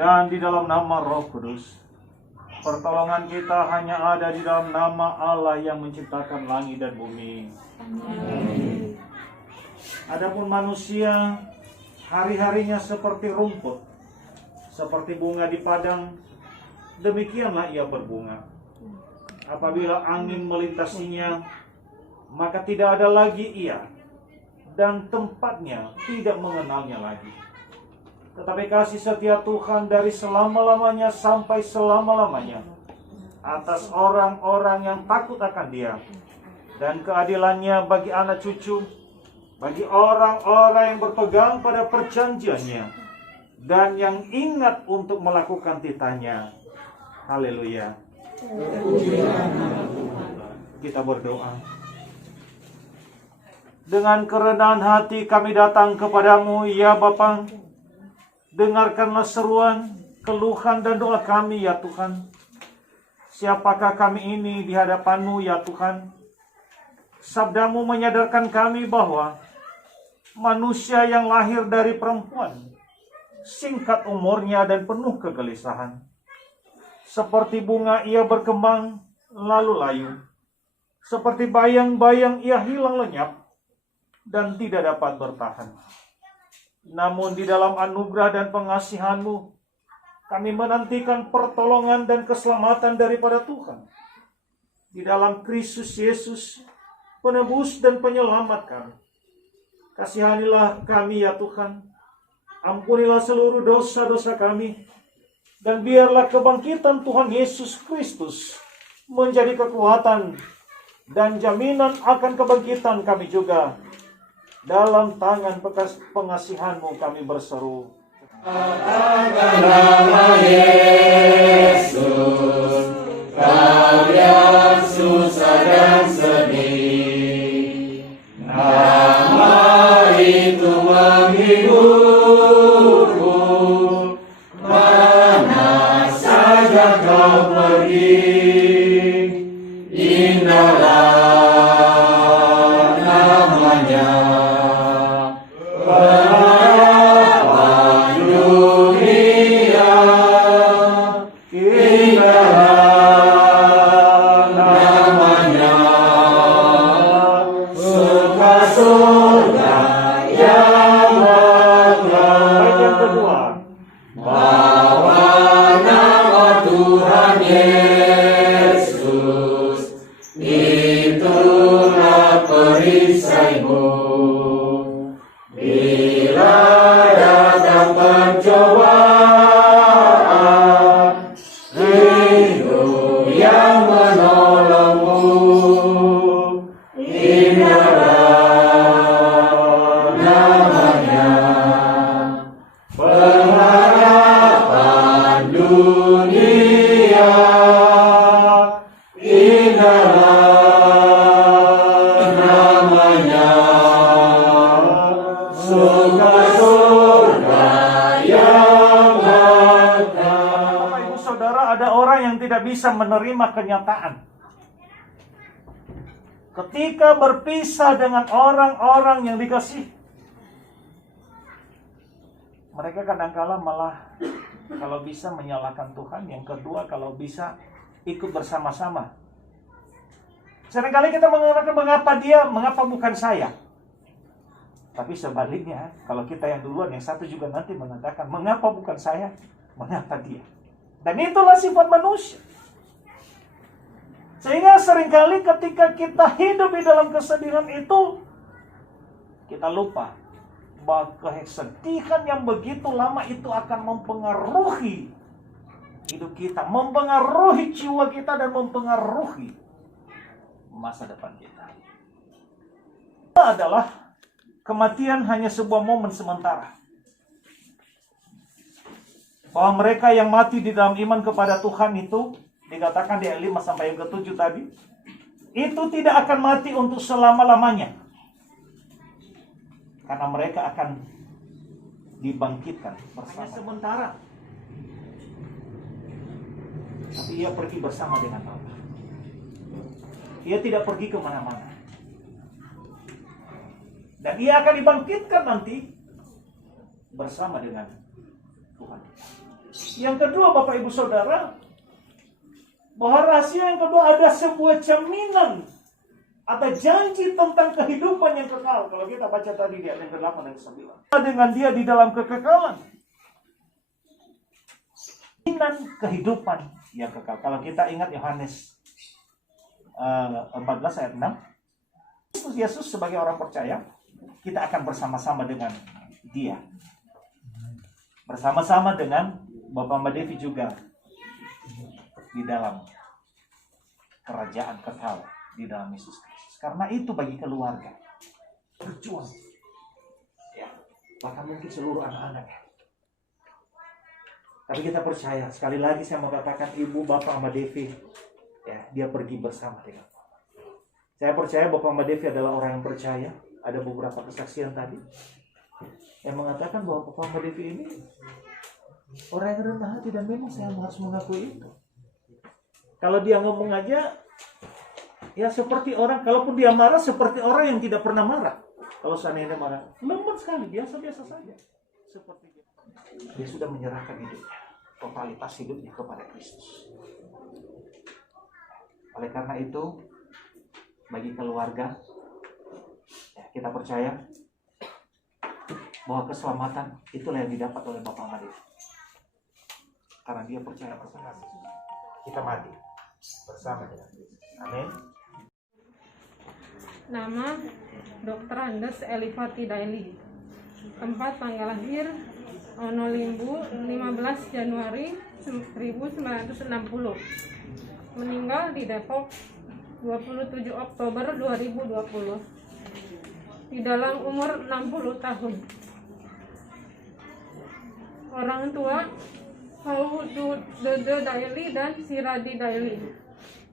dan di dalam nama Roh Kudus. Pertolongan kita hanya ada di dalam nama Allah yang menciptakan langit dan bumi. Amin. Adapun manusia hari-harinya seperti rumput, seperti bunga di padang, demikianlah ia berbunga. Apabila angin melintasinya, maka tidak ada lagi ia, dan tempatnya tidak mengenalnya lagi. Tetapi kasih setia Tuhan dari selama-lamanya sampai selama-lamanya atas orang-orang yang takut akan Dia, dan keadilannya bagi anak cucu, bagi orang-orang yang berpegang pada perjanjiannya dan yang ingat untuk melakukan titahnya. Haleluya. Kita berdoa. Dengan kerendahan hati kami datang kepadamu, ya Bapa. Dengarkanlah seruan, keluhan dan doa kami, ya Tuhan. Siapakah kami ini di hadapan-Mu, ya Tuhan? Sabda-Mu menyadarkan kami bahwa manusia yang lahir dari perempuan, singkat umurnya dan penuh kegelisahan. Seperti bunga ia berkembang, lalu layu. Seperti bayang-bayang ia hilang lenyap, dan tidak dapat bertahan. Namun di dalam anugerah dan pengasihan-Mu, kami menantikan pertolongan dan keselamatan daripada Tuhan. Di dalam Kristus Yesus, penebus dan penyelamat kami. Kasihanilah kami, ya Tuhan. Ampunilah seluruh dosa-dosa kami. Dan biarlah kebangkitan Tuhan Yesus Kristus menjadi kekuatan dan jaminan akan kebangkitan kami juga. Dalam tangan pengasihan-Mu kami berseru. Katakan nama Yesus, Kau yang susah dan sedih. Nama itu menghiburku, mana saja kau pergi. Indahlah namanya. Bisa menerima kenyataan ketika berpisah dengan orang-orang yang dikasihi. Mereka kadang-kala malah kalau bisa menyalahkan Tuhan. Yang kedua, kalau bisa ikut bersama-sama. Seringkali kita mengatakan mengapa bukan saya. Tapi sebaliknya, kalau kita yang duluan, yang satu juga nanti mengatakan mengapa bukan saya, mengapa dia. Dan itulah sifat manusia. Sehingga seringkali ketika kita hidup di dalam kesedihan itu, kita lupa bahwa kesedihan yang begitu lama itu akan mempengaruhi hidup kita, mempengaruhi jiwa kita, dan mempengaruhi masa depan kita. Itu adalah kematian hanya sebuah momen sementara. Bahwa mereka yang mati di dalam iman kepada Tuhan itu, dikatakan di ayat 5 sampai yang ke-7 tadi, itu tidak akan mati untuk selama-lamanya. Karena mereka akan dibangkitkan bersama. Hanya sementara. Tapi ia pergi bersama dengan Allah. Ia tidak pergi kemana-mana. Dan ia akan dibangkitkan nanti bersama dengan Tuhan. Yang kedua, Bapak Ibu Saudara, bahwa rahasia yang kedua ada sebuah jaminan, ada janji tentang kehidupan yang kekal. Kalau kita baca tadi di ayat yang ke-8 dan ke-9. Dengan dia di dalam kekekalan. Jaminan kehidupan yang kekal. Kalau kita ingat Yohanes 14 ayat 6. Kristus Yesus sebagai orang percaya, kita akan bersama-sama dengan dia. Bersama-sama dengan Bapak Mbak Devi juga di dalam kerajaan kekal di dalam Yesus Kristus. Karena itu bagi keluarga berjuang, ya, bahkan mungkin seluruh anak-anak. Tapi kita percaya, sekali lagi saya mau katakan, Ibu Bapak Mbak Devi, ya, dia pergi bersama dengan Bapak. Saya percaya Bapak Mbak Devi adalah orang yang percaya. Ada beberapa kesaksian tadi yang mengatakan bahwa Bapak Mbak Devi ini orang yang rendah hati, dan memang saya harus mengakui itu. Kalau dia ngomong aja, ya seperti orang, kalaupun dia marah, seperti orang yang tidak pernah marah. Kalau seandainya marah, lembut sekali, biasa-biasa saja. Seperti dia sudah menyerahkan hidupnya, totalitas hidupnya kepada Kristus. Oleh karena itu, bagi keluarga, ya, kita percaya bahwa keselamatan itulah yang didapat oleh Bapak Madi. Karena dia percaya bersama kita mati bersama dengan Kristus. Amin. Nama Dr. Andes Elifati Daily. Tempat tanggal lahir Onolimbu 15 Januari 1960. Meninggal di Depok 27 Oktober 2020. Di dalam umur 60 tahun. Orang tua Dede Daily dan Siradi Daily.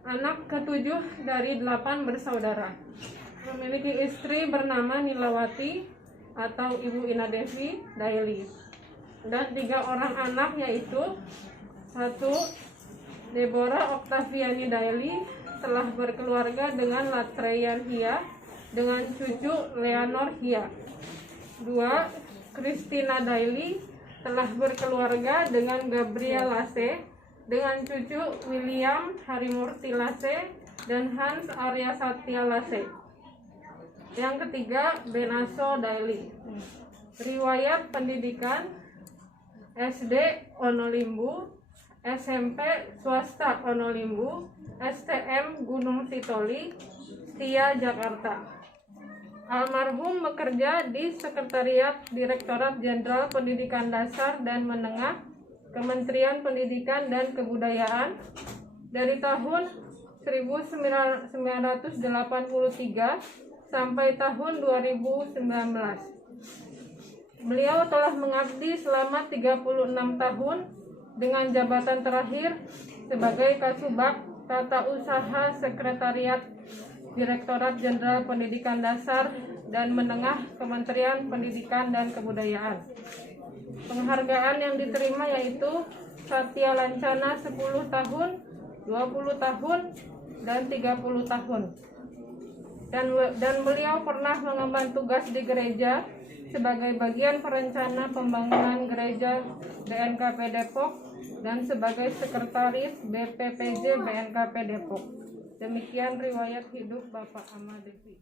Anak ketujuh dari 8 bersaudara. Memiliki istri bernama Nilawati atau Ibu Ina Devi Daily. Dan 3 orang anak, yaitu 1. Deborah Oktaviani Daily telah berkeluarga dengan Latreyan Hia dengan cucu Leonor Hia. 2. Christina Daily telah berkeluarga dengan Gabriel Lase dengan cucu William Harimurti Lase dan Hans Arya Satya Lase. Yang ketiga, Benaso Daily. Riwayat pendidikan SD Onolimbu, SMP swasta Onolimbu, STM Gunung Sitoli, Setia Jakarta. Almarhum bekerja di Sekretariat Direktorat Jenderal Pendidikan Dasar dan Menengah, Kementerian Pendidikan dan Kebudayaan dari tahun 1983 sampai tahun 2019. Beliau telah mengabdi selama 36 tahun dengan jabatan terakhir sebagai Kasubag Tata Usaha Sekretariat Direktorat Jenderal Pendidikan Dasar dan Menengah, Kementerian Pendidikan dan Kebudayaan. Penghargaan yang diterima yaitu Satya Lancana 10 tahun, 20 tahun, dan 30 tahun. Dan beliau pernah mengemban tugas di gereja sebagai bagian perencana pembangunan gereja BNKP Depok dan sebagai sekretaris BPPJ BNKP Depok. Demikian riwayat hidup Bapak Ahmad Devi.